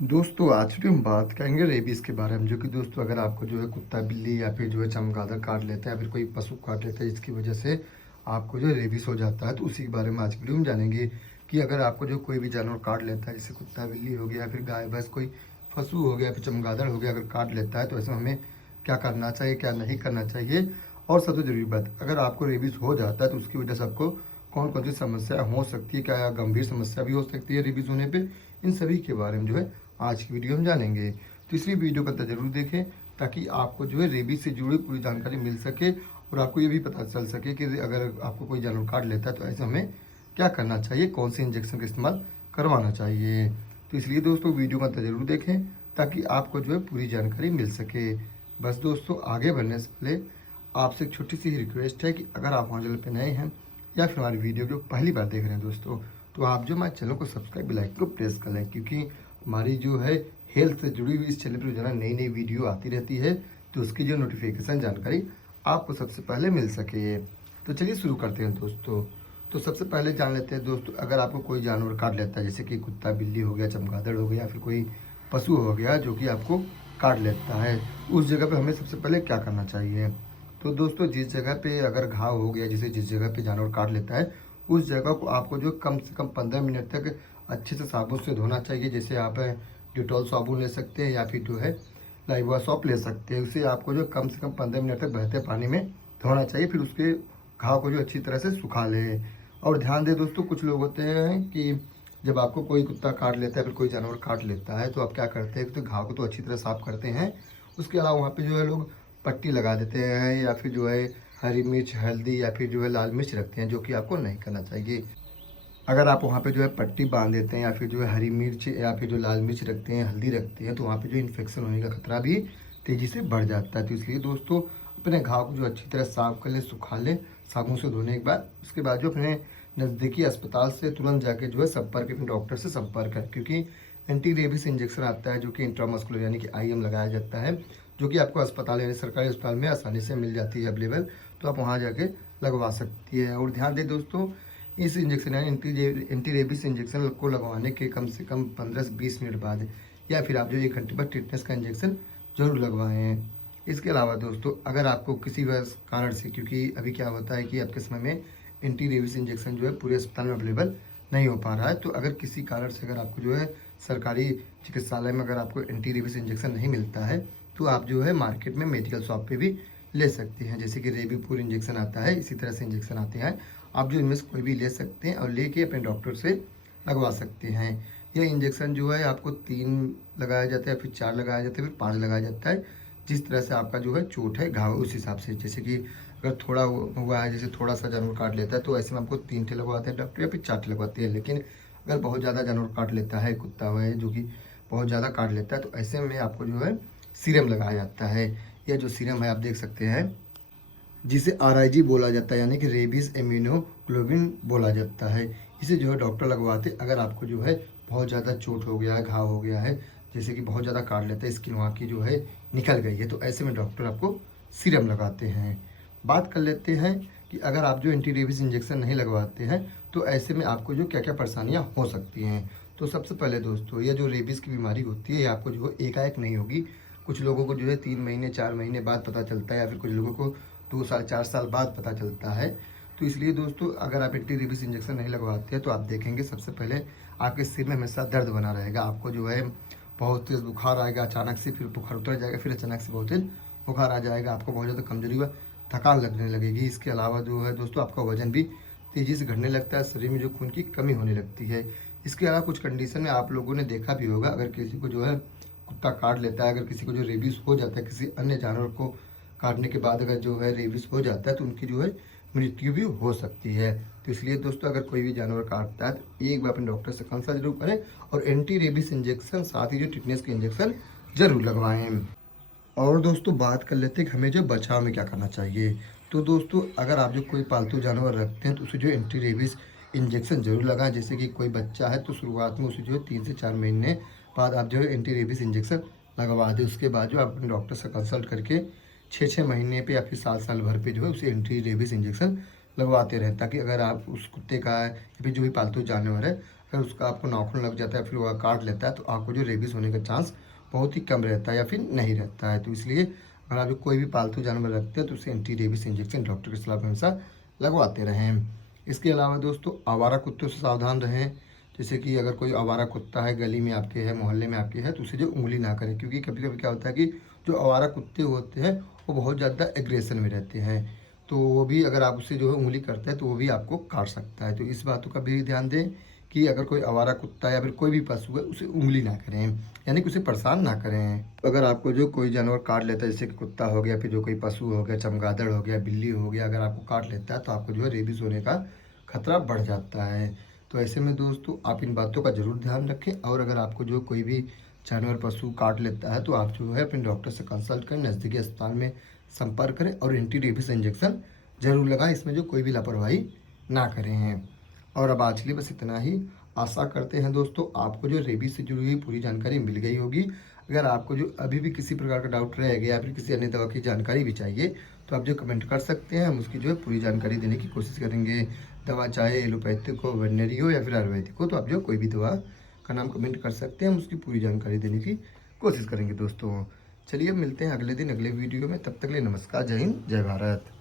दोस्तों आज भी हम बात करेंगे रेबीज़ के बारे में, जो कि दोस्तों अगर आपको जो है कुत्ता बिल्ली या फिर जो है चमगादड़ काट लेता है या फिर कोई पशु काट लेता है जिसकी वजह से आपको जो है रेबीज़ हो जाता है, तो उसी के बारे में आज की वीडियो में जानेंगे कि अगर आपको जो कोई भी जानवर काट लेता है, जैसे कुत्ता बिल्ली हो गया या फिर गाय भैंस कोई पशु हो गया फिर चमगादड़ हो गया, अगर काट लेता है तो ऐसे में हमें क्या करना चाहिए क्या नहीं करना चाहिए। और सबसे ज़रूरी बात, अगर आपको रेबीज़ हो जाता है तो उसकी वजह से आपको कौन कौन सी समस्या हो सकती है, क्या गंभीर समस्या भी हो सकती है रेबीज़ होने पे, इन सभी के बारे में जो है आज की वीडियो में जानेंगे। तो इसलिए वीडियो को अंत जरूर देखें ताकि आपको जो है रेबीज से जुड़ी पूरी जानकारी मिल सके और आपको ये भी पता चल सके कि अगर आपको कोई जानवर काट लेता है तो ऐसे हमें क्या करना चाहिए, कौन से इंजेक्शन का इस्तेमाल करवाना चाहिए। तो इसलिए दोस्तों वीडियो को अंत जरूर देखें ताकि आपको जो है पूरी जानकारी मिल सके। बस दोस्तों आगे बढ़ने से पहले आपसे एक छोटी सी रिक्वेस्ट है कि अगर आप हमारे चैनल पर नए हैं या फिर हमारी वीडियो को पहली बार देख रहे हैं दोस्तों, तो आप जो हमारे चैनल को सब्सक्राइब बेल आइकन को प्रेस कर लें, क्योंकि हमारी जो है हेल्थ से जुड़ी हुई इस चैनल पर रोजाना नई नई वीडियो आती रहती है, तो उसकी जो नोटिफिकेशन जानकारी आपको सबसे पहले मिल सके। तो चलिए शुरू करते हैं दोस्तों। तो सबसे पहले जान लेते हैं दोस्तों, अगर आपको कोई जानवर काट लेता है जैसे कि कुत्ता बिल्ली हो गया, चमगादड़ हो गया, फिर कोई पशु हो गया जो कि आपको काट लेता है, उस जगह पे हमें सबसे पहले क्या करना चाहिए। तो दोस्तों जिस जगह पे अगर घाव हो गया, जैसे जिस जगह पे जानवर काट लेता है उस जगह को आपको जो कम से कम 15 मिनट तक अच्छे से साबुन से धोना चाहिए। जैसे आप डिटॉल साबुन ले सकते हैं या फिर जो है लाइबॉय सॉप ले सकते हैं। उसे आपको जो कम से कम 15 मिनट तक बहते पानी में धोना चाहिए, फिर उसके घाव को जो अच्छी तरह से सुखा ले। और ध्यान दें दोस्तों, कुछ लोग होते हैं कि जब आपको कोई कुत्ता काट लेता है फिर कोई जानवर काट लेता है तो आप क्या करते हैं, तो घाव को तो अच्छी तरह साफ करते हैं, उसके अलावा वहाँ पे जो है लोग पट्टी लगा देते हैं या फिर जो है हरी मिर्च हल्दी या फिर जो है लाल मिर्च रखते हैं, जो कि आपको नहीं करना चाहिए। अगर आप वहाँ पे जो है पट्टी बांध देते हैं या फिर जो है हरी मिर्च या फिर जो लाल मिर्च रखते हैं हल्दी रखते हैं, तो वहाँ पे जो इन्फेक्शन होने का खतरा भी तेज़ी से बढ़ जाता है। तो इसलिए दोस्तों अपने घाव को जो अच्छी तरह साफ कर ले, सुखा ले साबुन से धोने के बाद, उसके बाद जो अपने नज़दीकी अस्पताल से तुरंत जाके जो है संपर्क अपने डॉक्टर से संपर्क करें, क्योंकि एंटी रेबीज इंजेक्शन आता है जो कि इंट्रामस्कुलर यानी कि IM लगाया जाता है, जो कि आपको अस्पताल यानी सरकारी अस्पताल में आसानी से मिल जाती है अवेलेबल, तो आप वहाँ जाके लगवा सकती है। और ध्यान दें दोस्तों, इस इंजेक्शन यानी एंटी रेबीज इंजेक्शन को लगवाने के कम से कम 15 से 20 मिनट बाद या फिर आप जो 1 घंटे बाद टिटनेस का इंजेक्शन जरूर लगवाएं। इसके अलावा दोस्तों अगर आपको किसी कारण से, क्योंकि अभी क्या होता है कि आपके समय में एंटी रेबीज इंजेक्शन जो है पूरे अस्पताल में अवेलेबल नहीं हो पा रहा है, तो अगर किसी कारण से अगर आपको जो है सरकारी चिकित्सालय में अगर आपको एंटी रेबीज इंजेक्शन नहीं मिलता है, तो आप जो है मार्केट में मेडिकल शॉप पे भी ले सकते हैं। जैसे कि रेबीपुर इंजेक्शन आता है, इसी तरह से इंजेक्शन आते हैं, आप जो इनमें से कोई भी ले सकते हैं और लेके अपने डॉक्टर से लगवा सकते हैं। यह इंजेक्शन जो है आपको 3 लगाया जाता है, फिर 4 लगाया जाता है, फिर 5 लगाया जाता है, जिस तरह से आपका जो है चोट है घाव उस हिसाब से। जैसे कि अगर थोड़ा हुआ है, जैसे थोड़ा सा जानवर काट लेता है, तो ऐसे में आपको 3 ठे लगवाते हैं डॉक्टर या फिर 4 ठे लगवाते हैं। लेकिन अगर बहुत ज़्यादा जानवर काट लेता है, कुत्ता है जो कि बहुत ज़्यादा काट लेता है, तो ऐसे में आपको जो है सीरम लगाया जाता है। यह जो सीरम है आप देख सकते हैं, जिसे RIG बोला जाता है, यानी कि रेबीज इम्यूनोग्लोबिन बोला जाता है। इसे जो है डॉक्टर लगवाते अगर आपको जो है बहुत ज़्यादा चोट हो गया है, घाव हो गया है, जैसे कि बहुत ज़्यादा काट लेता है, स्किन वहाँ की जो है निकल गई है, तो ऐसे में डॉक्टर आपको सीरम लगाते हैं। बात कर लेते हैं कि अगर आप जो एंटी रेबीज इंजेक्शन नहीं लगवाते हैं तो ऐसे में आपको जो क्या क्या परेशानियाँ हो सकती हैं। तो सबसे पहले दोस्तों, यह जो रेबीज़ की बीमारी होती है, ये आपको जो है एकाएक नहीं होगी। कुछ लोगों को जो है 3 महीने 4 महीने बाद पता चलता है, या फिर कुछ लोगों को 2 साल 4 साल बाद पता चलता है। तो इसलिए दोस्तों अगर आप एंटी रेबीज इंजेक्शन नहीं लगवाते हैं तो आप देखेंगे सबसे पहले आपके सिर में हमेशा दर्द बना रहेगा, आपको जो है बहुत तेज़ बुखार आएगा अचानक से, फिर बुखार उतर जाएगा, फिर अचानक से बहुत तेज़ बुखार आ जाएगा, आपको बहुत ज़्यादा कमजोरी व थकान लगने लगेगी। इसके अलावा जो है दोस्तों आपका वजन भी तेज़ी से घटने लगता है, शरीर में जो खून की कमी होने लगती है। इसके अलावा कुछ कंडीशन में आप लोगों ने देखा भी होगा, अगर किसी को जो है कुत्ता काट लेता है, अगर किसी को जो रेबीज़ हो जाता है, किसी अन्य जानवर को काटने के बाद अगर जो है रेबीज़ हो जाता है, तो उनकी जो है मृत्यु भी हो सकती है। तो इसलिए दोस्तों अगर कोई भी जानवर काटता है तो एक बार अपने डॉक्टर से कंसल्ट जरूर करें और एंटी रेबीज इंजेक्शन साथ ही जो टिटनेस के इंजेक्शन जरूर लगवाएं। और दोस्तों बात कर लेते हैं कि हमें जो बचाव में क्या करना चाहिए। तो दोस्तों अगर आप जो कोई पालतू जानवर रखते हैं तो उसे जो एंटी रेबीज इंजेक्शन जरूर लगाएं। जैसे कि कोई बच्चा है तो शुरुआत में उसे जो है 3 से 4 महीने बाद आप जो है एंटी रेबीज इंजेक्शन लगवा दें। उसके बाद जो आप अपने डॉक्टर से कंसल्ट करके 6-6 महीने पे या फिर साल भर पे जो है उसे एंटी रेबीज इंजेक्शन लगवाते रहें, ताकि अगर आप उस कुत्ते का या फिर जो भी पालतू जानवर है फिर उसका आपको नाखून लग जाता है, फिर वह काट लेता है, तो आपको जो रेबीज़ होने का चांस बहुत ही कम रहता है या फिर नहीं रहता है। तो इसलिए अगर आप जो कोई भी पालतू जानवर रखते हैं तो उसे एंटी रेबीज़ इंजेक्शन डॉक्टर की सलाह पर हमेशा लगवाते रहें। इसके अलावा दोस्तों आवारा कुत्तों से सावधान रहें। जैसे कि अगर कोई आवारा कुत्ता है, गली में आपके है, मोहल्ले में आपके है, तो उसे जो उंगली ना करें, क्योंकि कभी कभी क्या होता है कि जो आवारा कुत्ते होते हैं वो बहुत ज़्यादा एग्रेशन में रहते हैं, तो वो भी अगर आप उससे जो है उंगली करते हैं तो वो भी आपको काट सकता है। तो इस बातों का भी ध्यान दें कि अगर कोई आवारा कुत्ता या फिर कोई भी पशु है उसे उंगली ना करें, यानी कि उसे परेशान ना करें। अगर आपको जो कोई जानवर काट लेता है, जैसे कि कुत्ता हो गया, फिर जो कोई पशु हो गया, चमगादड़ हो गया, बिल्ली हो गया, अगर आपको काट लेता है तो आपको जो है रेबीज़ होने का खतरा बढ़ जाता है। तो ऐसे में दोस्तों आप इन बातों का ज़रूर ध्यान रखें, और अगर आपको जो कोई भी जानवर पशु काट लेता है तो आप जो है अपने डॉक्टर से कंसल्ट करें, नज़दीकी अस्पताल में संपर्क करें और एंटी रेबीज़ इंजेक्शन ज़रूर लगाएं। इसमें जो कोई भी लापरवाही ना करें। और अब आज के लिए बस इतना ही। आशा करते हैं दोस्तों आपको जो रेबीज़ से जुड़ी हुई पूरी जानकारी मिल गई होगी। अगर आपको जो अभी भी किसी प्रकार का डाउट रह गया या फिर किसी अन्य दवा की जानकारी भी चाहिए तो आप जो कमेंट कर सकते हैं, हम उसकी जो है पूरी जानकारी देने की कोशिश करेंगे। दवा चाहे एलोपैथिक हो, वेटनरी हो या फिर आयुर्वेदिक हो, तो आप जो कोई भी दवा का नाम कमेंट कर सकते हैं, हम उसकी पूरी जानकारी देने की कोशिश करेंगे दोस्तों। चलिए मिलते हैं अगले दिन अगले वीडियो में, तब तक के लिए नमस्कार, जय हिंद, जय भारत।